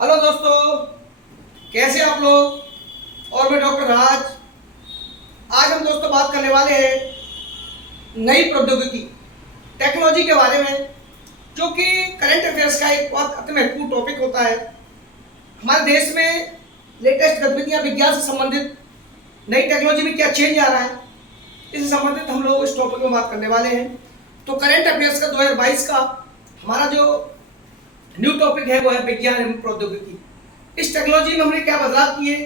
Hello दोस्तों, कैसे आप लोग। और मैं डॉक्टर राज। आज हम दोस्तों बात करने वाले हैं नई प्रौद्योगिकी टेक्नोलॉजी के बारे में, जो कि करंट अफेयर्स का एक बहुत अति महत्वपूर्ण टॉपिक होता है। हमारे देश में लेटेस्ट गतिविधियां, विज्ञान से संबंधित नई टेक्नोलॉजी में क्या चेंज आ रहा है, इससे संबंधित हम लोग इस टॉपिक में बात करने वाले हैं। तो करंट अफेयर्स का 2022 का हमारा जो न्यू टॉपिक है वो है विज्ञान एवं प्रौद्योगिकी। इस टेक्नोलॉजी में हमने क्या बदलाव किए,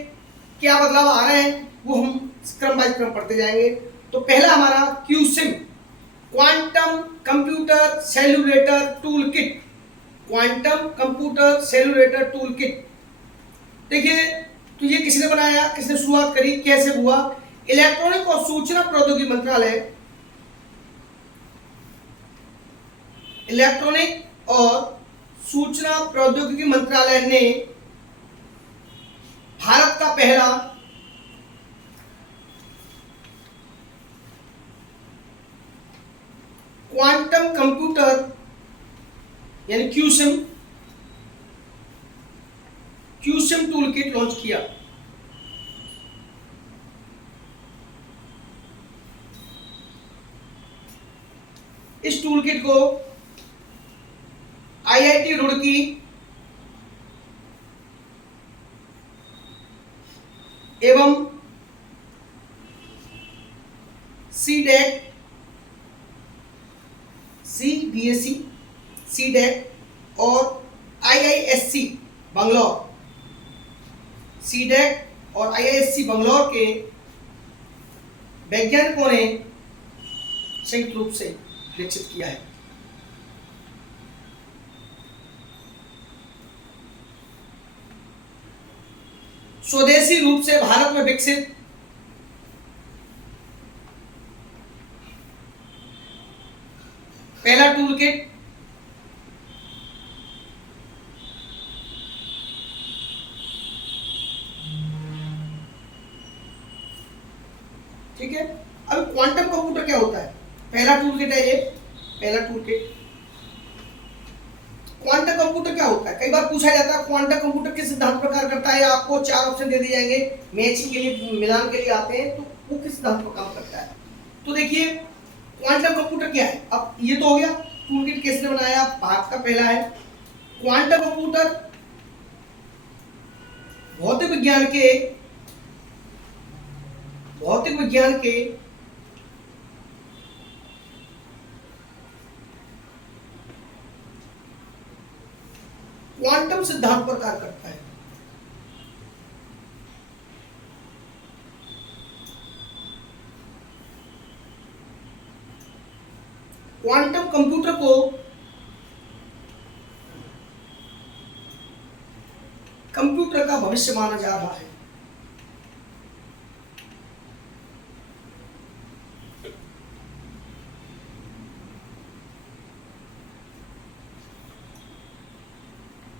क्या बदलाव आ रहे हैं, वो हम क्रम बाय क्रम पढ़ते जाएंगे। तो पहला हमारा QSim, quantum computer simulator tool kit. Quantum computer simulator tool kit, देखिए तो ये किसने बनाया, किसने शुरुआत करी, कैसे हुआ। इलेक्ट्रॉनिक और सूचना प्रौद्योगिकी मंत्रालय, इलेक्ट्रॉनिक और सूचना प्रौद्योगिकी मंत्रालय ने भारत का पहला क्वांटम कंप्यूटर यानी क्यूसिम टूल किट लॉन्च किया। इस टूल किट को आईआईटी रुड़की एवं सीडेक, सीबीएसई, सीडेक और आईआईएससी बंगलौर, सीडेक और आईआईएससी बंगलौर के वैज्ञानिकों ने संयुक्त रूप से विकसित किया है। स्वदेशी रूप से भारत में विकसित पहला टूल किट ठीक है। अब क्वांटम कंप्यूटर क्या होता है, पहला टूल किट है ये, पहला टूल किट। क्वांटम कंप्यूटर क्या होता है, कई बार पूछा जाता है क्वांटम कंप्यूटर किस सिद्धांत पर कार्य करता है। आपको 4 ऑप्शन दे दिए जाएंगे, मैचिंग के लिए, मिलान के लिए आते हैं, तो वो किस सिद्धांत पर काम करता है। तो देखिए क्वांटम कंप्यूटर क्या है। अब ये तो हो गया टूल किट किसने बनाया, भारत का पहला है। क्वांटम कंप्यूटर भौतिक विज्ञान के क्वांटम सिद्धांत पर कार्य करता है। क्वांटम कंप्यूटर को कंप्यूटर का भविष्य माना जा रहा है।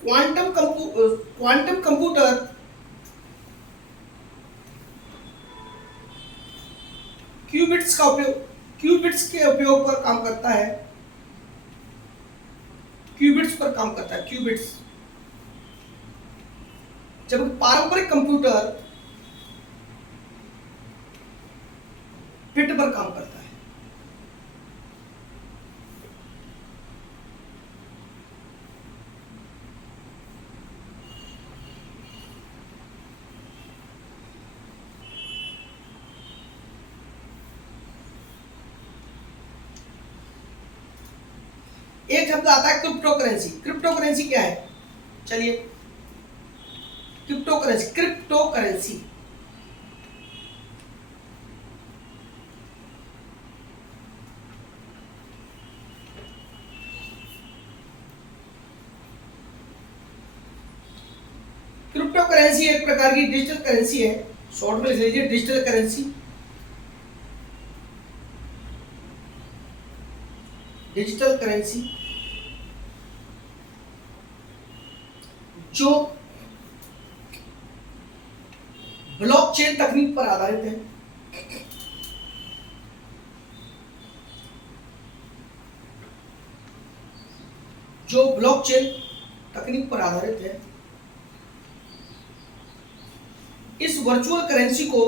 क्वांटम कंप्यूटर क्यूबिट्स के उपयोग पर काम करता है। क्यूबिट्स पर काम करता है, क्यूबिट्स। जब पारंपरिक कंप्यूटर बिट पर काम करता है। एक शब्द आता है क्रिप्टोकरेंसी। क्रिप्टोकरेंसी क्या है, चलिए क्रिप्टोकरेंसी क्रिप्टोकरेंसी एक प्रकार की डिजिटल करेंसी है। शॉर्ट में लिख लीजिए डिजिटल करेंसी। डिजिटल करेंसी जो ब्लॉकचेन तकनीक पर आधारित है। जो ब्लॉकचेन तकनीक पर आधारित है। इस वर्चुअल करेंसी को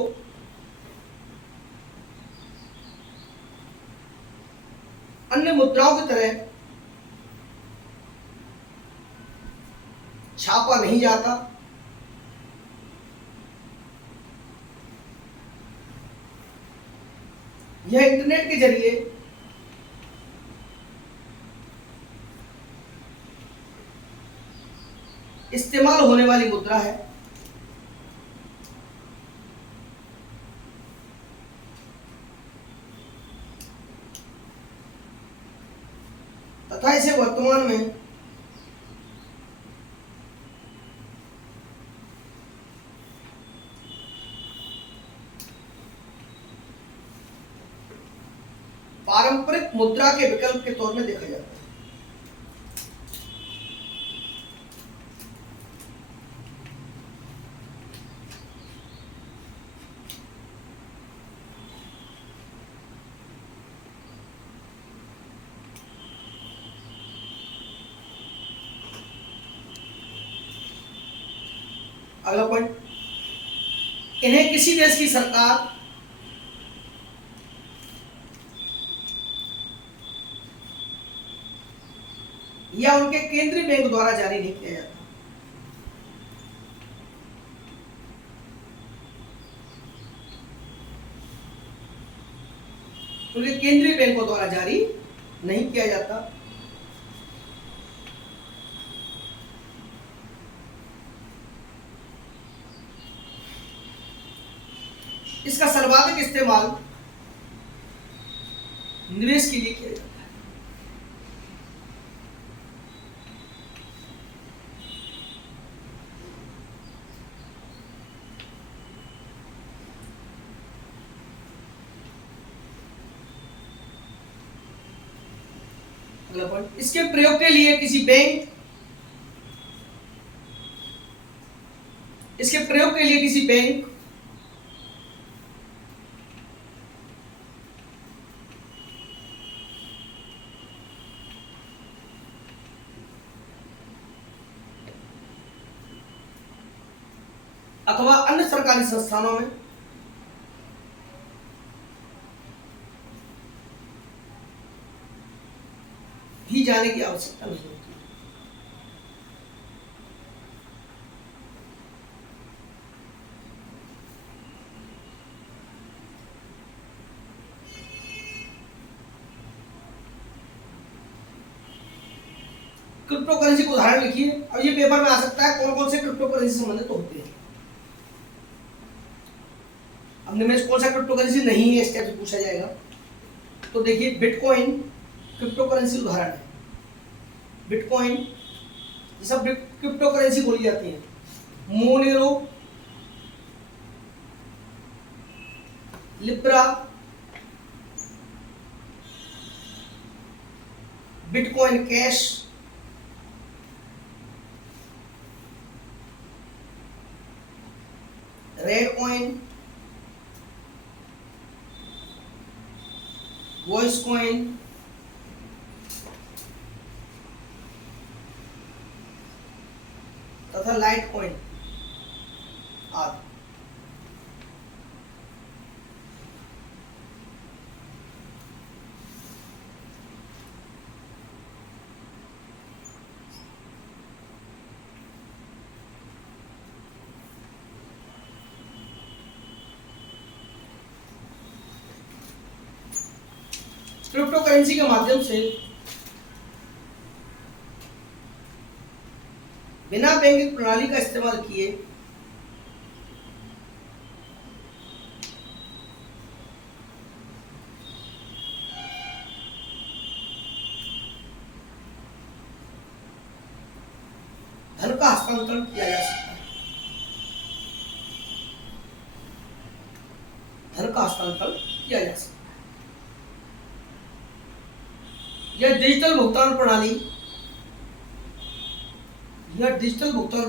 अन्य मुद्राओं की तरह छापा नहीं जाता, यह इंटरनेट के जरिए इस्तेमाल होने वाली मुद्रा है। तथा इसे वर्तमान में पारंपरिक मुद्रा के विकल्प के तौर में देखा जाता है। अगला पॉइंट, इन्हें किसी देश की सरकार या उनके केंद्रीय बैंक द्वारा जारी नहीं किया जाता। उनके केंद्रीय बैंकों द्वारा जारी नहीं किया जाता। इसका सर्वाधिक इस्तेमाल निवेश के लिए किया जाता है। अगला पॉइंट, इसके प्रयोग के लिए किसी बैंक अथवा अन्य सरकारी संस्थानों में भी जाने की आवश्यकता नहीं होती। क्रिप्टो करेंसी को उदाहरण लिखिए। अब ये पेपर में आ सकता है कौन कौन से क्रिप्टो करेंसी संबंधित होते हैं। अब निवेश कौन सा क्रिप्टो करेंसी नहीं है इस टाइप से पूछा जाएगा। तो देखिए, बिटकॉइन क्रिप्टो करेंसी उदाहरण है। बिटकॉइन ये सब क्रिप्टो करेंसी बोली जाती है। Monero, Libra, bitcoin cash, red coin, voice coin, तथा लाइट कॉइन आदि। क्रिप्टो करेंसी के माध्यम से बिना बैंकिंग प्रणाली का इस्तेमाल किए धन का हस्तांतरण किया जा सकता है। धन का हस्तांतरण किया जा सकता है। यह डिजिटल भुगतान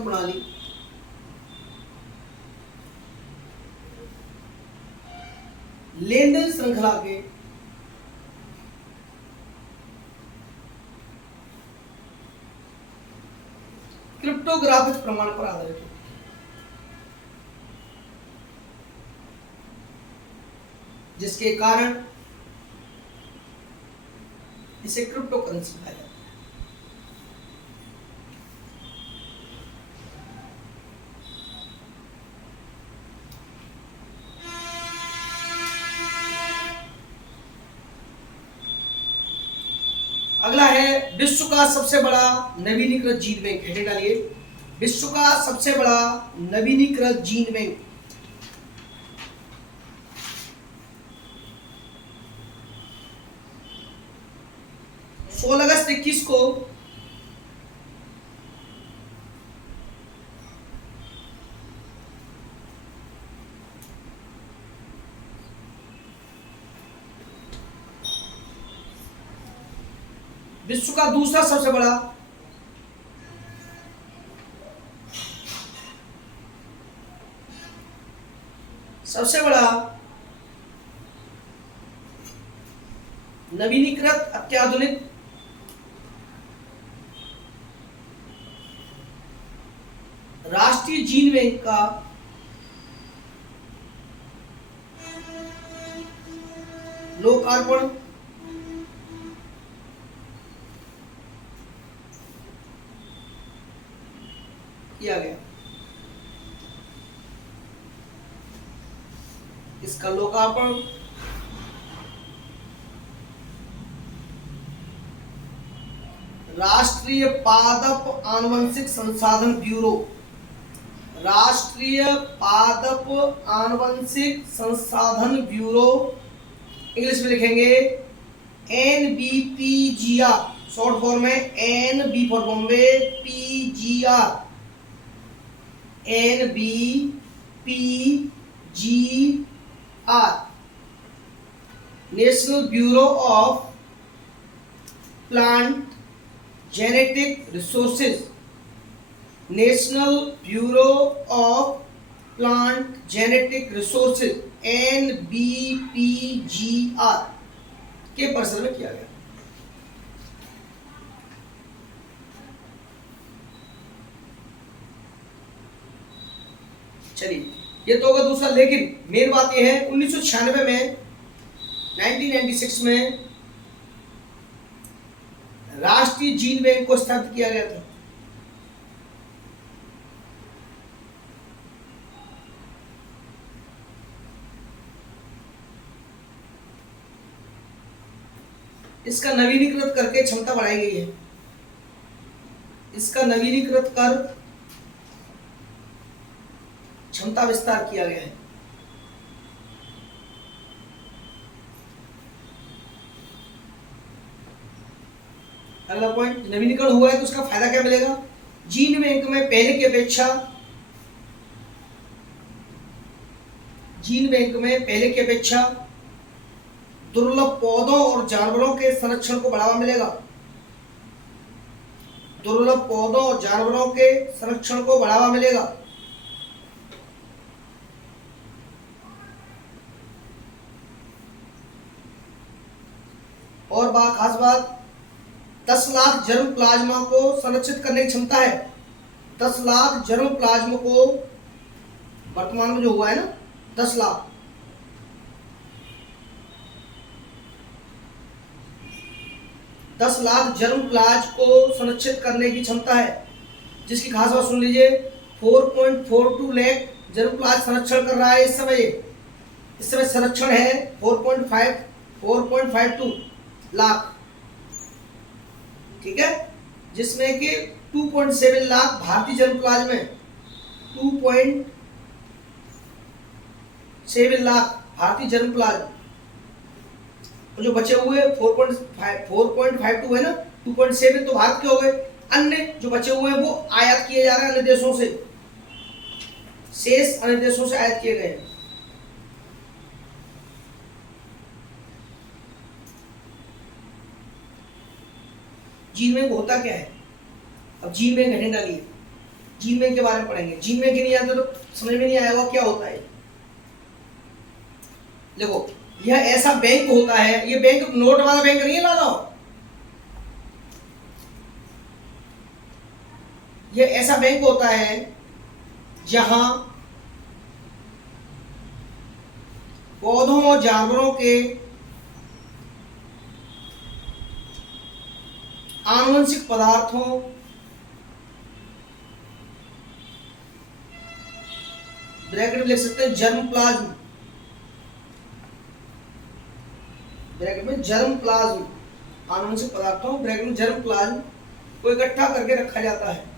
प्रणाली लेन देन श्रृंखला के क्रिप्टोग्राफिक प्रमाण पर आधारित होती है। जिसके कारण इसे क्रिप्टो करेंसी कहा जाता है। अगला है विश्व का सबसे बड़ा नवीनीकृत जीन बैंक। हेडिंग डालिए, विश्व का सबसे बड़ा नवीनीकृत जीन बैंक। अगस्त 21 को विश्व का दूसरा सबसे बड़ा नवीनीकृत अत्याधुनिक राष्ट्रीय जीन बैंक का लोकार्पण किया गया। इसका लोकार्पण राष्ट्रीय पादप आनुवंशिक संसाधन ब्यूरो, राष्ट्रीय पादप आनुवंशिक संसाधन ब्यूरो, इंग्लिश में लिखेंगे NBPGR, शॉर्ट फॉर्म है NB for Bombay, PGR, NBPGR, national bureau of plant genetic resources, national bureau of plant genetic resources, NBPGR के परिसर में किया गया। चलिए, ये तो होगा दूसरा। लेकिन मेन बात यह है 1996 में 1996 में राष्ट्रीय जीन बैंक को स्थापित किया गया था। इसका नवीनीकृत करके क्षमता बढ़ाई गई है। इसका नवीनीकृत कर क्षमता विस्तार किया गया है। अगला पॉइंट, नवीनीकरण हुआ है तो उसका फायदा क्या मिलेगा? जीन बैंक में पहले की अपेक्षा दुर्लभ पौधों और जानवरों के संरक्षण को बढ़ावा मिलेगा। दुर्लभ पौधों और जानवरों के संरक्षण को बढ़ावा मिलेगा। और खास बात, 10 लाख जर्म प्लाज्मा को संरक्षित करने की क्षमता है। 10 लाख जर्म प्लाज्मा को वर्तमान में जो हुआ है ना 10 लाख, जर्म प्लाज को संरक्षित करने की क्षमता है, जिसकी खास बात सुन लीजिए। 4.42 लाख जर्म प्लाज संरक्षण कर रहा है इस समय संरक्षण है 4.52 लाख, ठीक है, जिसमें कि 2.7 लाख भारतीय जर्म प्लाज में 2.7 लाख भारतीय जर्म प्लाज, जो बचे हुए 4.52 है ना, 2.7 तो भारत के हो गए। अन्य जो बचे हुए हैं वो आयात किए जा रहे हैं अन्य देशों से, शेष अन्य देशों से आयात किए गए हैं। जीन बैंक होता क्या है? अब जीन बैंक घटना डालिए, जीन बैंक के बारे में पढ़ेंगे। जीन बैंक नहीं आता तो समझ में नहीं आएगा क्या होता है। देखो, यह ऐसा बैंक होता है, ये बैंक नोट वाला बैंक नहीं है लाला, यह ऐसा बैंक होता है जहां पौधों और जानवरों के आनुवंशिक पदार्थों ब्रैकेट में लिख सकते हैं जर्म प्लाज्म, ब्रैकेट में जर्म प्लाज्म, आनुवंशिक पदार्थों ब्रैकेट में जर्म प्लाज्म को इकट्ठा करके रखा जाता है।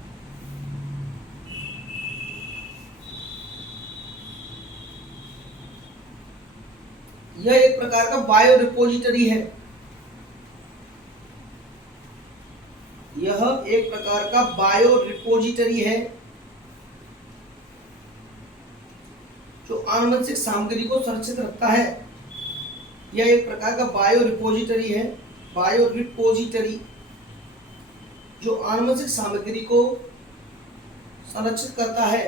यह एक प्रकार का बायो रिपोजिटरी है, यह एक प्रकार का बायो रिपोजिटरी है जो आनुवंशिक सामग्री को संरक्षित रखता है। यह एक प्रकार का बायो रिपोजिटरी है, बायो रिपोजिटरी जो आनुवंशिक सामग्री को संरक्षित करता है।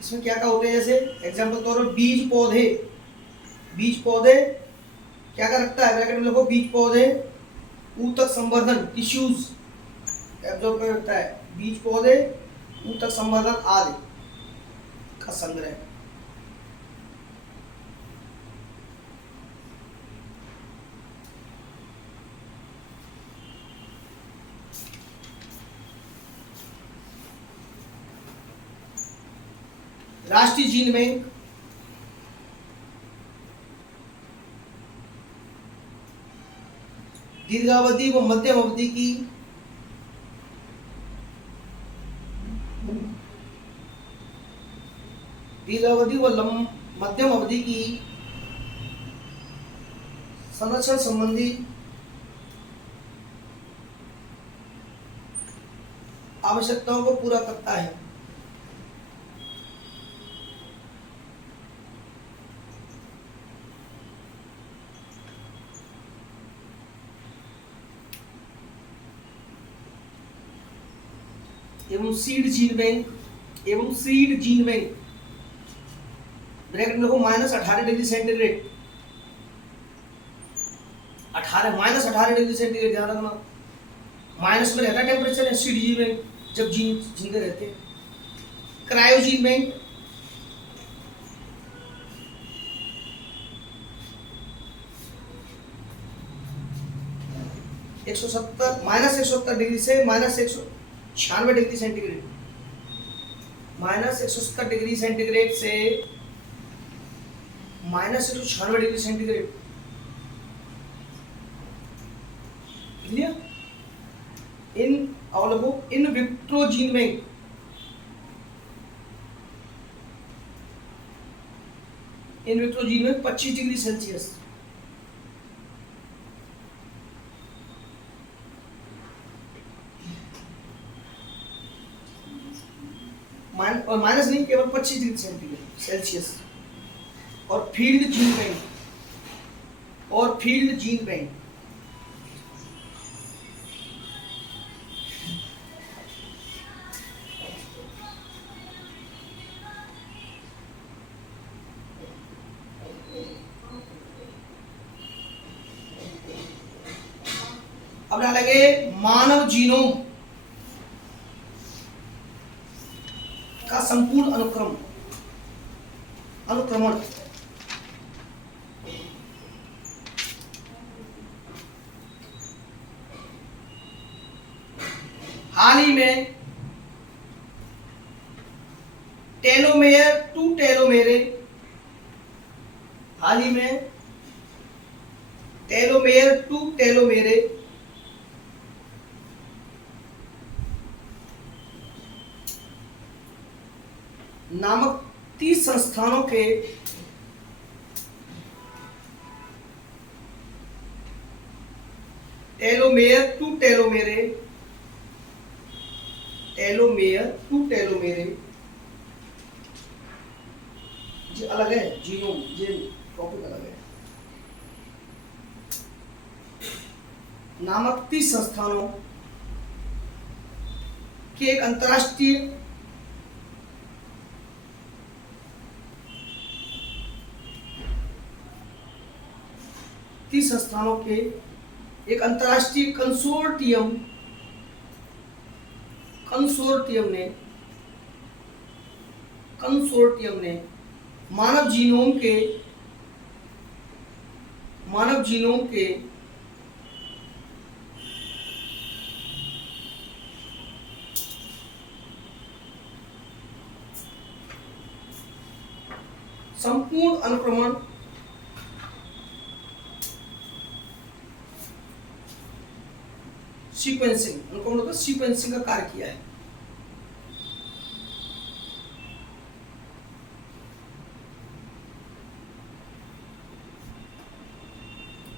इसमें क्या क्या होते हैं, जैसे एग्जाम्पल तौर पर बीज पौधे, बीज पौधे क्या क्या रखता है, ब्रैकेट में लिखो बीज पौधे ऊतक संवर्धन टिश्यूज एब्जॉर्ब कर रखता है, बीज पौधे ऊतक संवर्धन आदि का संग्रह। राष्ट्रीय जीन बैंक दीर्घावधि व मध्यम अवधि की दीर्घावधि व मध्यम अवधि की संरक्षण संबंधी आवश्यकताओं को पूरा करता है। एवं सीड जीन बैंक, एवं सीड जीन बैंक ब्रैकेट में लिखो -18 डिग्री सेंटीग्रेड, 18 -18 डिग्री सेंटीग्रेड ध्यान रखना, माइनस में रहता है टेम्परेचर है सीड जीन बैंक जब जीन जिंदे रहते हैं। क्रायोजीन बैंक -170 डिग्री से -196 डिग्री सेंटीग्रेड, -170 डिग्री सेंटीग्रेड से -196 degree centigrade, clear. In vitro gene bank, in vitro gene में 25 डिग्री सेल्सियस, और माइनस नहीं केवल 25 डिग्री सेल्सियस। और फील्ड जीन बैंक, और फील्ड जीन बैंक अब डालेंगे मानव जीनोम का संपूर्ण अनुक्रमण। हाल ही में टेलोमेयर टू टेलोमेरे, हाल ही में टेलोमेयर टू टेलोमेरे नामक 30 संस्थानों के टेलोमेयर टू टेलोमेरे, टेलोमेयर टू टेलोमेरे ये अलग है, जीनोम ये टॉपिक अलग है, नामक 30 संस्थानों के एक अंतरराष्ट्रीय संस्थानों के एक अंतरराष्ट्रीय कंसोर्टियम कंसोर्टियम ने मानव जीनोम के संपूर्ण अनुक्रमण सीक्वेंसिंग का कार्य किया है।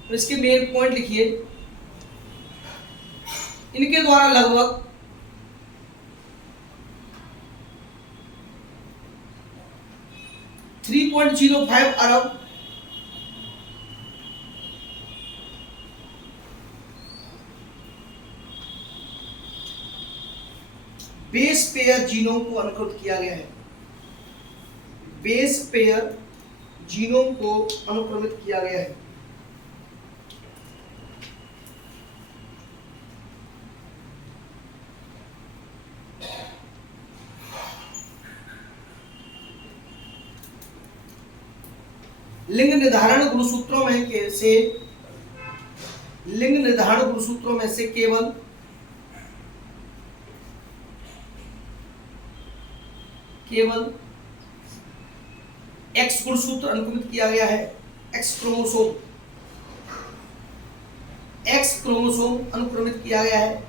तो इसके मेन पॉइंट लिखिए। इनके द्वारा लगभग 3.05 अरब बेस पेयर जीनोम को अनुकृत किया गया है। बेस पेयर जीनोम को अनुक्रमित किया गया है। लिंग निर्धारण गुणसूत्रों में से केवल एक्स गुणसूत्र अनुक्रमित किया गया है। एक्स क्रोमोसोम अनुक्रमित किया गया है।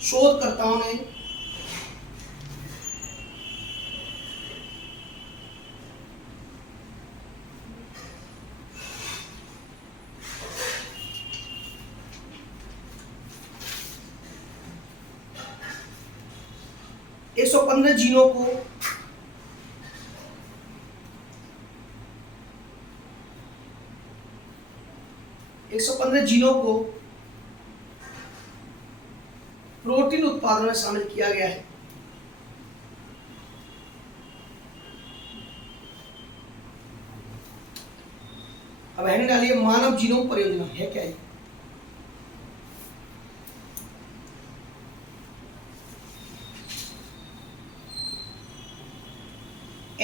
शोधकर्ताओं ने एक 115 जीनों को प्रोटीन उत्पादन में शामिल किया गया है। अब हेडिंग डालिए मानव जीनोम परियोजना है क्या है?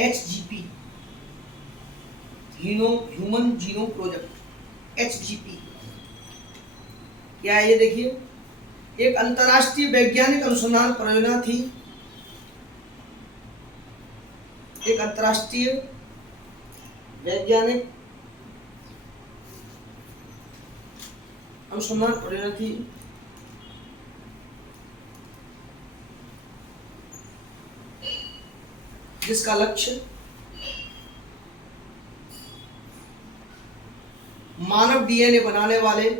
HGP human genome project HGP क्या है ये देखिए। एक अंतरराष्ट्रीय वैज्ञानिक अनुसंधान परियोजना थी। एक अंतरराष्ट्रीय वैज्ञानिक अनुसंधान परियोजना थी जिसका लक्ष्य मानव डीएनए बनाने वाले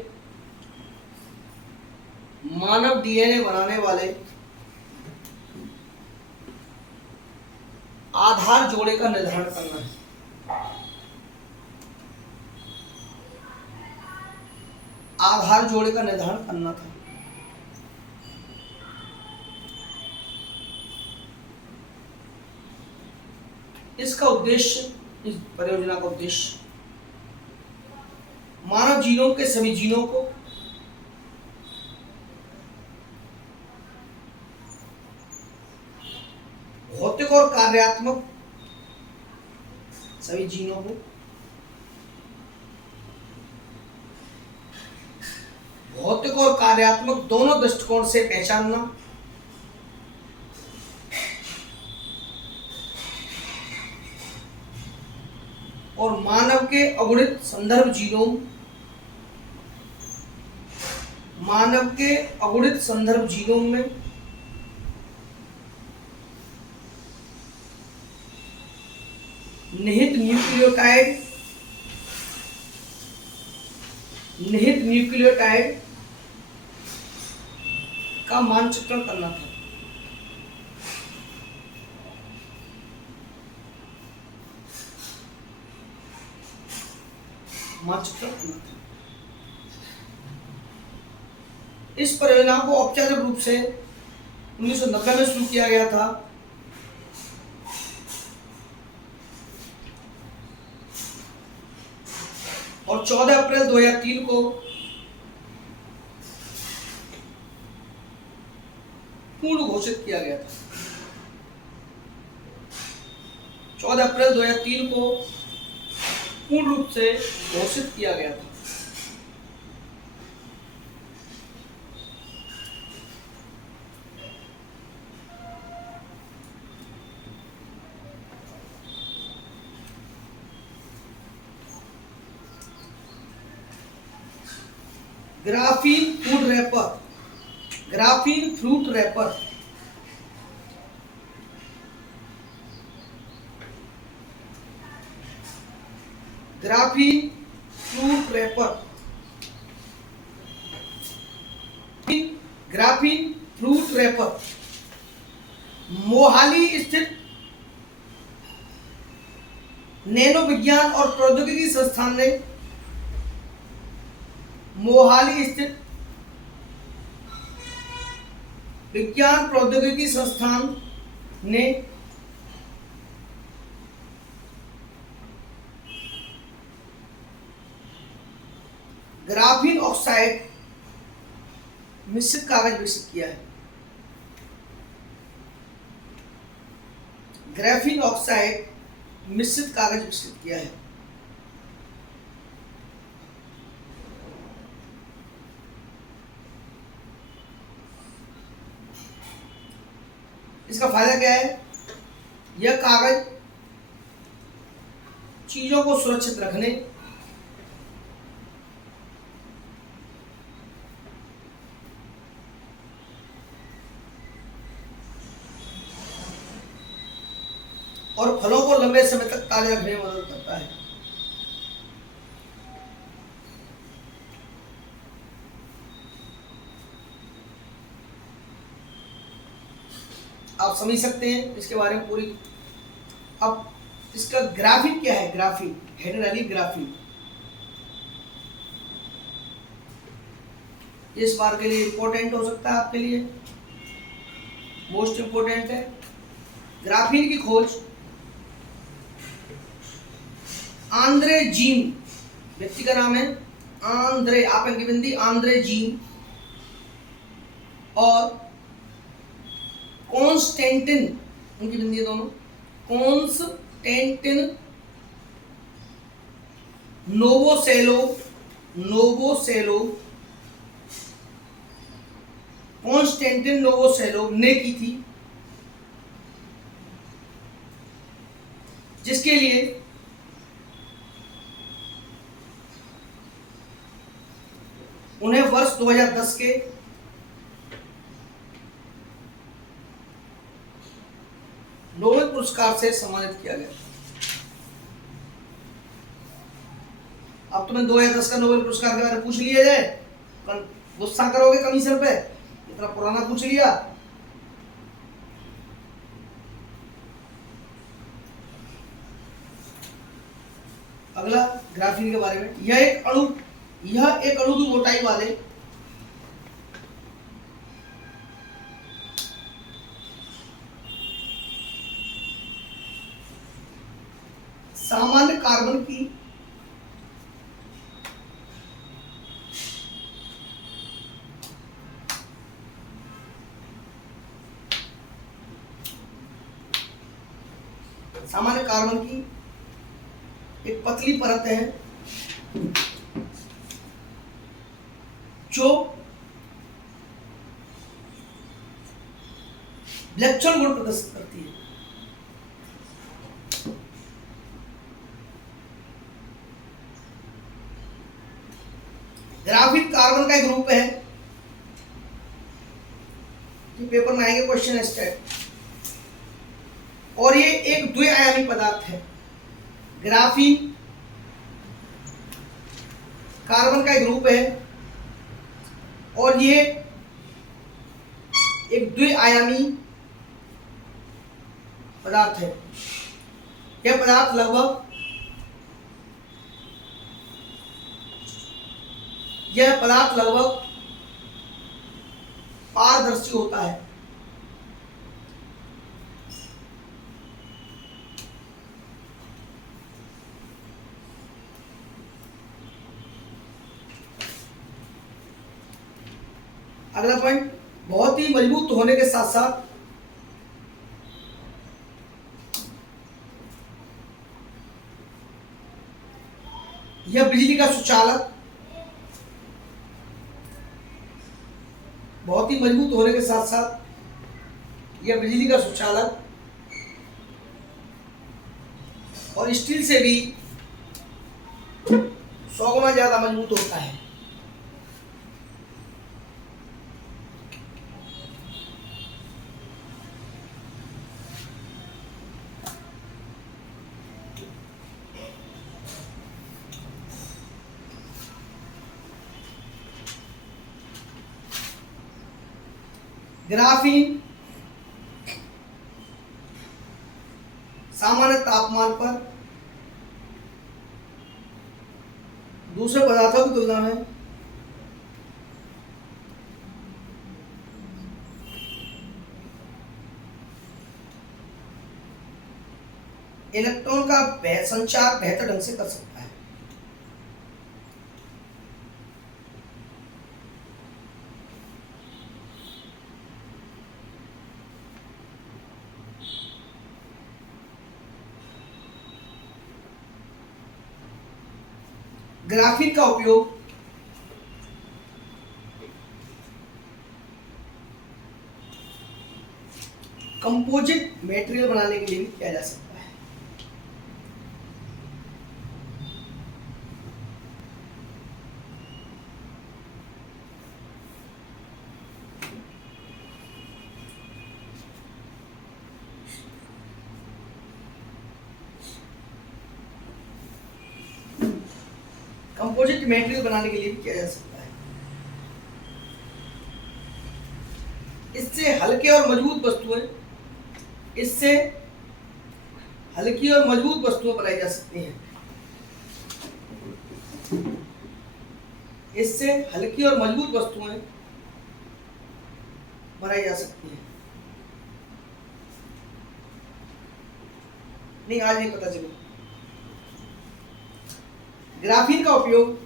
आधार जोड़े का निर्धारण करना है। आधार जोड़े का निर्धारण करना था। इसका उद्देश्य, इस परियोजना का उद्देश्य मानव जीनोम के सभी जीनों को भौतिक और कार्यात्मक दोनों दृष्टिकोण से पहचानना और मानव के अगुणित संदर्भ जीनोम में निहित न्यूक्लियोटाइड का मानचित्रण करना था। इस परियोजना को औपचारिक रूप से 1990 में शुरू किया गया था। और 14 अप्रैल 2003 को पूर्ण घोषित किया गया था। 14 अप्रैल 2003 को पूर्ण रूप से घोषित किया गया था। Graphene food wrapper, graphene fruit wrapper, graphene fruit wrapper, graphene fruit wrapper Mohali स्थित नैनो विज्ञान और प्रौद्योगिकी संस्थान ने, मोहाली स्थित विज्ञान प्रौद्योगिकी संस्थान ने ग्राफीन ऑक्साइड मिश्रित कागज विकसित किया है। ग्राफीन ऑक्साइड मिश्रित कागज विकसित किया है। इसका फायदा क्या है? यह कागज चीजों को सुरक्षित रखने, और फलों को लंबे समय तक ताजे रखने में मदद करता है। आप समझ सकते हैं इसके बारे में पूरी। अब इसका ग्राफीन क्या है? ग्राफीन हेडरली ग्राफीन, इस बार के लिए इंपॉर्टेंट हो सकता है, आपके लिए मोस्ट इंपॉर्टेंट है। ग्राफीन की खोज आंद्रे जीन, व्यक्ति का नाम है आंद्रे, आप इनकी बिंदी आंद्रे जीन, और कॉन्स्टेंटिन, उनकी बिंदी है दोनों, Konstantin Novoselov, Novoselov, Konstantin Novoselov ने की थी, जिसके लिए उन्हें वर्ष 2010 के नोबेल पुरस्कार से सम्मानित किया गया। अब तुम्हें 2010 का नोबेल पुरस्कार के बारे में पूछ लिया जाए, गुस्सा करोगे कमीशन पे? इतना पुराना पूछ लिया। अगला ग्राफीन के बारे में, यह एक अणु की मोटाई वाले सामान्य कार्बन की एक पतली परत है जो विलक्षण गुण प्रदर्शित करती है। ग्राफीन कार्बन का एक ग्रुप है, ये पेपर में आएंगे क्वेश्चन इस टाइप, और ये एक द्विआयामी पदार्थ है। ग्राफीन कार्बन का एक ग्रुप है और ये एक द्विआयामी पदार्थ है। यह पदार्थ लगभग पारदर्शी होता है। अगला पॉइंट, बहुत ही मजबूत होने के साथ साथ यह बिजली का सुचालक, बहुत ही मजबूत होने के साथ साथ यह बिजली का सुचालक और स्टील से भी 100 गुना ज्यादा मजबूत होता है। ग्राफीन सामान्य तापमान पर दूसरे पदार्थों की तुलना में इलेक्ट्रॉन का संचार बेहतर ढंग से कर सकता है। ग्राफीन का उपयोग कंपोजिट मटेरियल बनाने के लिए भी किया जा सकता है। कंपोजिट मटेरियल बनाने के लिए भी किया जा सकता है। इससे हल्की और मजबूत वस्तुएं बनाई जा सकती हैं। इससे हल्की और मजबूत वस्तुएं बनाई जा सकती हैं। नहीं, आज नहीं पता चला। ग्राफीन का उपयोग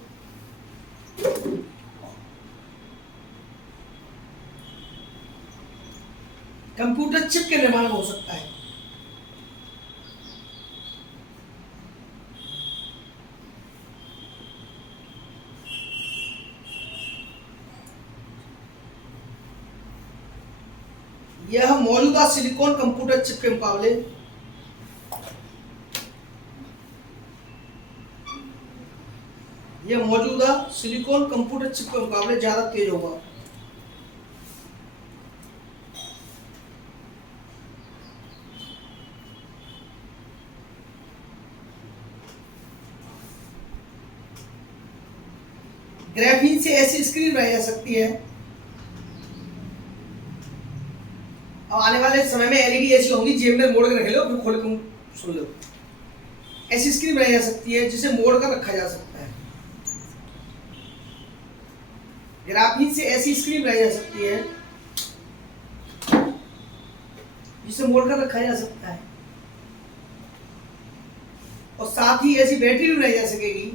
कंप्यूटर चिप के निर्माण में हो सकता है। यह मौजूदा सिलिकॉन कंप्यूटर चिप के मुकाबले ज्यादा तेज होगा। ग्राफीन से ऐसी स्क्रीन बनाई जा सकती है। अब आने वाले समय में एलईडी ऐसी होंगी, जेब में मोड़ के रख लो, फिर खोल के सुन लो। ऐसी स्क्रीन बनाई जा सकती है जिसे मोड़ कर रखा जा सकता है। ग्राफीन से ऐसी स्क्रीन बनाई जा सकती है जिसे मोड़ कर रखा जा सकता है, और साथ ही ऐसी बैटरी भी बनाई जा सकेगी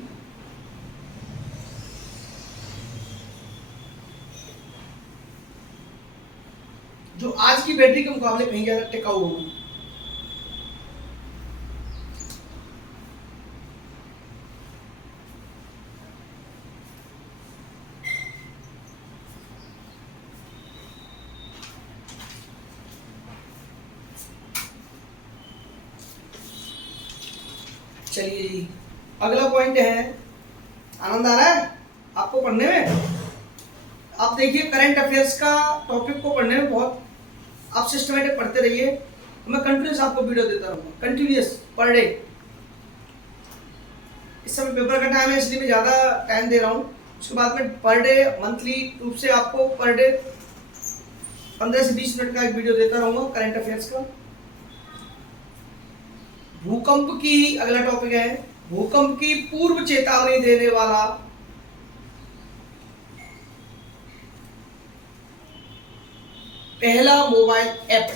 जो आज की बैटरी के मुकाबले कहीं ज्यादा टिकाऊ होगी। चलिए जी, अगला पॉइंट है। आनंद आ रहा है आपको पढ़ने में? आप देखिए, करंट अफेयर्स का टॉपिक को पढ़ने में बहुत आप सिस्टमेटिक पढ़ते रहिए। मैं कंटिन्यूस आपको वीडियो देता रहूँगा, कंटिन्यूस पर डे। इस समय पेपर का टाइम है इसलिए मैं ज़्यादा टाइम दे रहा हूँ। उसके बाद में पर डे मंथली रूप से आपको पर डे 15 से 20 मिनट का एक वीडियो देता रहूँगा करंट अफेयर्स का। भूकंप की अगला टॉपिक है, भूकंप की पूर्व चेतावनी देने वाला पहला मोबाइल ऐप।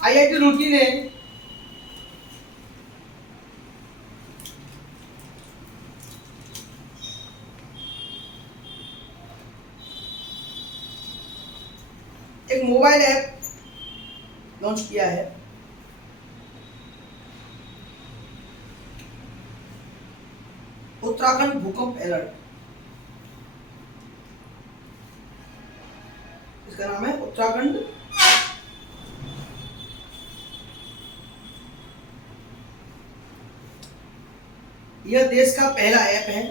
आईआईटी रुड़की ने एक मोबाइल ऐप लॉन्च किया है। उत्तराखंड भूकंप अलर्ट, इसका नाम है उत्तराखंड यह देश का पहला ऐप है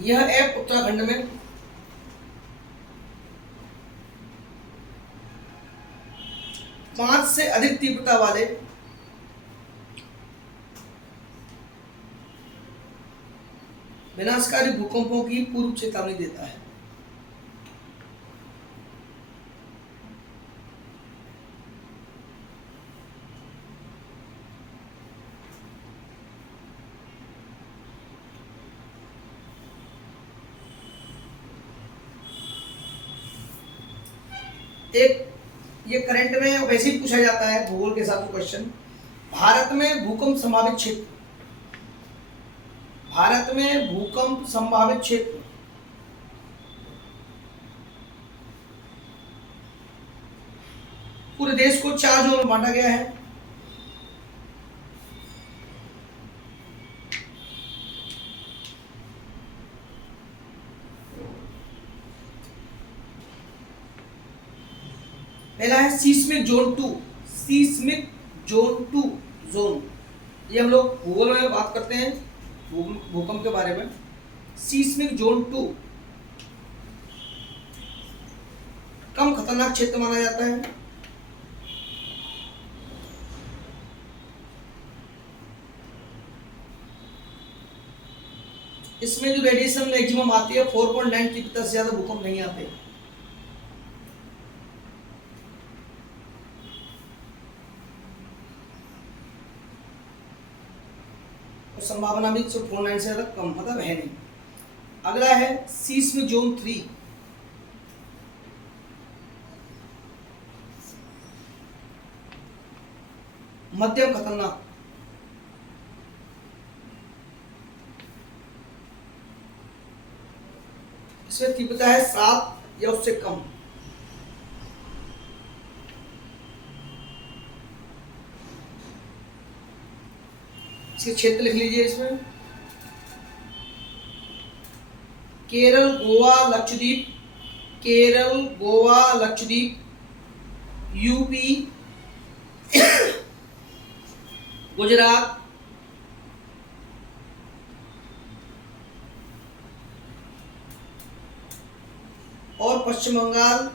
यह ऐप उत्तराखंड में पांच से अधिक तीव्रता वाले विनाशकारी भूकंपों की पूर्व चेतावनी देता है। एक ये करंट में वैसे ही पूछा जाता है भूगोल के हिसाब से क्वेश्चन। भारत में भूकंप संभावित क्षेत्र, भारत में भूकंप संभावित क्षेत्र पूरे देश को 4 जोन में बांटा गया है। पहला है seismic zone 2, seismic zone 2 zone. ये हम लोग भूगोल में बात करते हैं भूकंप के बारे में। सीस्मिक जोन 2 कम खतरनाक क्षेत्र माना जाता है। इसमें जो रेडिएशन मैक्सिमम आती है 4.9 तीव्रता से ज्यादा भूकंप नहीं आते। संभावना भी 4.9 से ज्यादा कम मतलब है नहीं। अगला है सीस्मिक जोन 3, मध्यम खतरनाक। इसमें तीव्रता है 7 या उससे कम। इसके क्षेत्र लिख लीजिए इसमें केरल, गोवा, लक्षद्वीप, केरल, गोवा, लक्षद्वीप, यूपी, गुजरात, और पश्चिम बंगाल,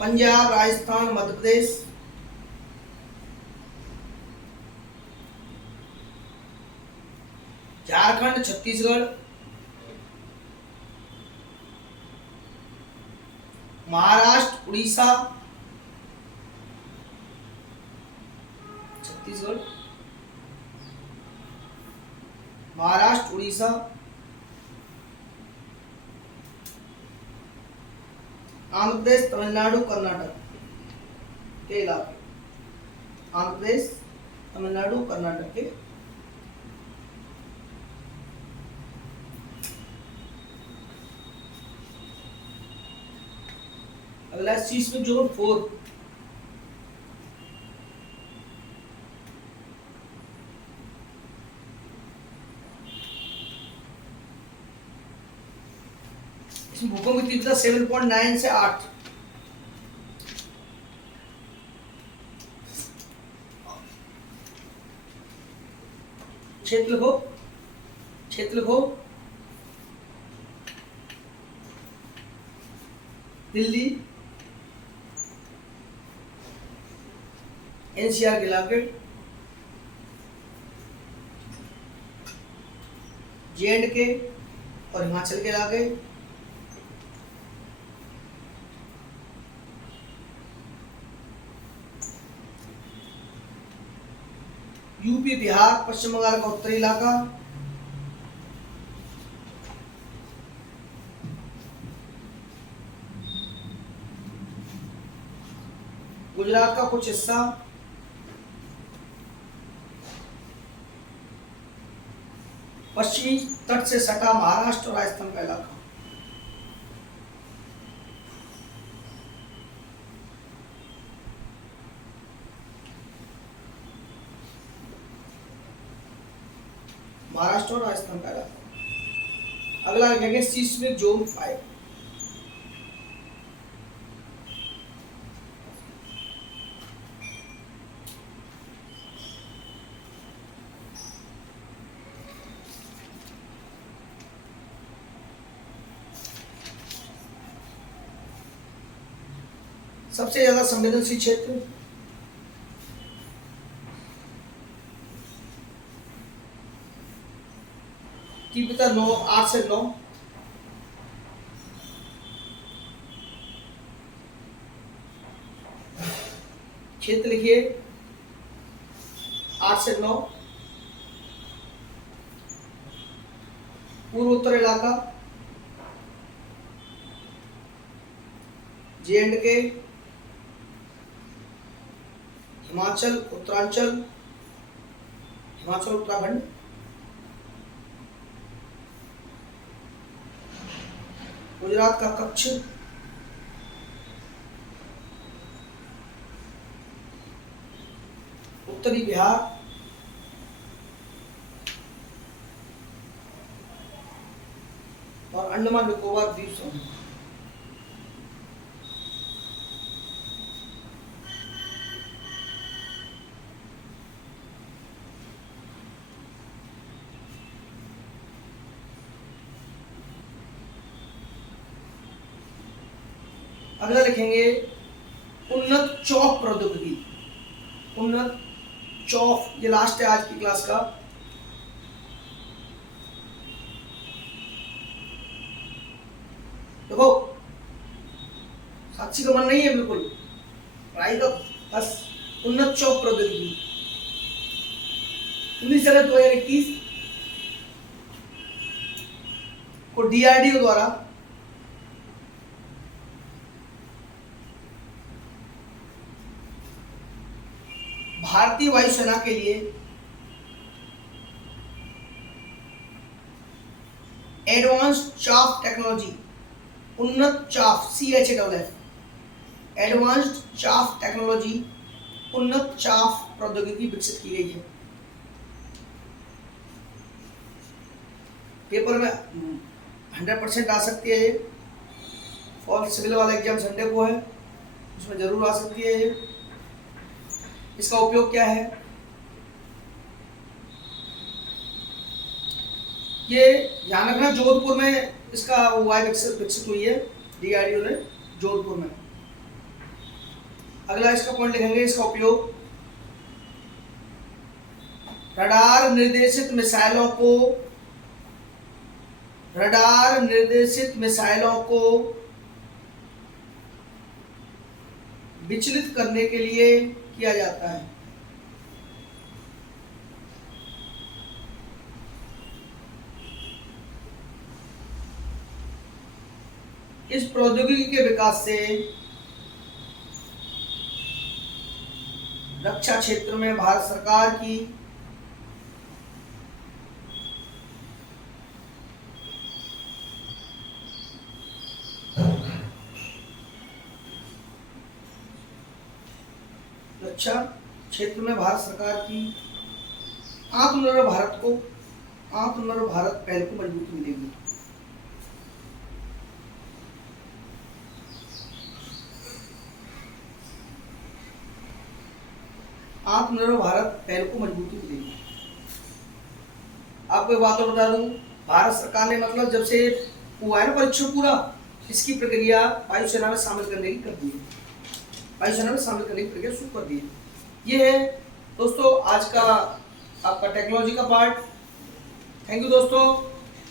पंजाब, राजस्थान, मध्य प्रदेश, झारखंड, छत्तीसगढ़, महाराष्ट्र, उड़ीसा, छत्तीसगढ़, महाराष्ट्र, उड़ीसा, आंध्र प्रदेश, तमिलनाडु, कर्नाटक के इलाके। आंध्र प्रदेश, तमिलनाडु, कर्नाटक के। अगला सीस्मिक जोन 4, इसमें भूकंप की तीव्रता 7.9 से 8। क्षेत्र को दिल्ली, एनसीआर के इलाके, जे&के और हिमाचल के इलाके, यूपी, बिहार, पश्चिम बंगाल का उत्तरी इलाका, गुजरात का कुछ हिस्सा, पश्चिमी तट से सटा महाराष्ट्र और राजस्थान का इलाका। महाराष्ट्र और राजस्थान का इलाका। अगला लिखेंगे सीस्मिक जोन 5। सबसे ज्यादा संवेदनशील क्षेत्र तीव्रता 8 से 9, क्षेत्र लिखिए 8 से 9, पूर्वोत्तर इलाका J&K, हिमाचल, उत्तरांचल, हिमाचल उत्तराखंड, गुजरात का कच्छ, उत्तरी बिहार, और अंडमान निकोबार द्वीप समूह। अगला लिखेंगे उन्नत चौक प्रौद्योगिकी। उन्नत चौक, ये लास्ट है आज की क्लास का। देखो साक्षी का मन नहीं है बिल्कुल पढ़ाई का, बस उन्नत चौक प्रौद्योगिकी 19 अगस्त 2021 को DRDO द्वारा भारतीय वायुसेना के लिए एडवांस्ड चाफ टेक्नोलॉजी, उन्नत chaff CHAFF, advanced chaff technology, उन्नत चाफ प्रौद्योगिकी विकसित की गई है। पेपर में 100% आ सकती है ये। फॉल सिविल वाला एग्जाम संडे को है, उसमें जरूर आ सकती है ये। इसका उपयोग क्या है? ये ध्यान रखना, जोधपुर में इसका विकसित हुई है DRDO ने, जोधपुर में। अगला इसका पॉइंट लिखेंगे, इसका उपयोग रडार निर्देशित मिसाइलों को विचलित करने के लिए किया जाता है। इस प्रौद्योगिकी के विकास से रक्षा क्षेत्र में भारत सरकार की रक्षा क्षेत्र में भारत सरकार की आत्मनिर्भर भारत पहल को मजबूती मिलेगी। आत्मनिर्भर भारत पहल को मजबूती मिलेगी। आपको एक बात और बता दूं, भारत सरकार ने मतलब जब से हुआ है ना परीक्षण पूरा, इसकी प्रक्रिया वायुसेना में शामिल करने की कर दी है। वायुसेना में शामिल करने की प्रक्रिया शुरू कर दी है। ये है दोस्तों आज का आपका टेक्नोलॉजी का पार्ट। थैंक यू दोस्तों,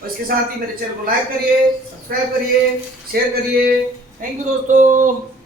और इसके साथ ही मेरे चैनल को लाइक करिए, सब्सक्राइब करिए, शेयर करिए। थैंक यू दोस्तों।